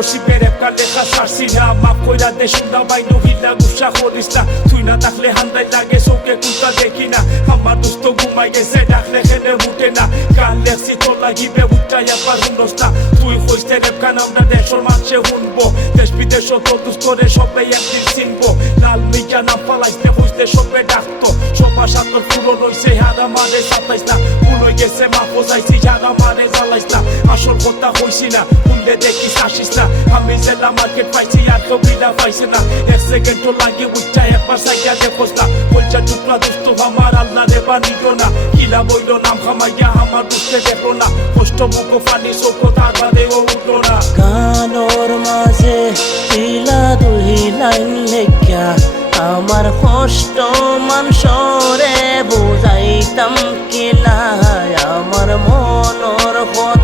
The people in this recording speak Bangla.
নসিবের একটা লেখা সারছি না মাফ কইরা দে শুননা ভাই নহিলা গুসা করিস না তুই না থাকলে হান্দাই লাগে চোখে কুত্তা দেখি না আমার দোস্ত ঘুমাই গেছে ডাকলে খেলে উঠে না গান লেখছি তোর লাগিবে উঠাই একবার শুনস না তুই কইতে রেপকান আমরা দেশের মানুষে শুনবো দেশ বিদেশ তোর দুস্তরে সবাই একদিন চিনবো লাল মিকা নাম পালাইতে কইতে সবে ডাকতো সবার সাথে পুরো রইছে হারা মানে সাতাইস না ভুল হয়ে গেছে মা বোঝাইছি হারা মানে জ্বালাইস না আসল কথা হইছি না শুনলে দেখিস আসিস না আমি জেলা মার্কেট পাইছি আর কেউ বিনা পাইছে না এক সেকেন্ড লাগে উঠা একবার সাইয়া দেখোস না বলছা টুকরা দুষ্ট আমার আল্লাহ রে বানিল না কিলা বইল নাম খামাইয়া আমার দুষ্টে দেখো না কষ্ট মুখ ফানি চোখ তার বাদেও উঠলো না গানোর মাঝে তিলা দুই লাইন লেখা আমার কষ্ট মানুষরে বুঝাইতাম কিলা আমার মনর কথা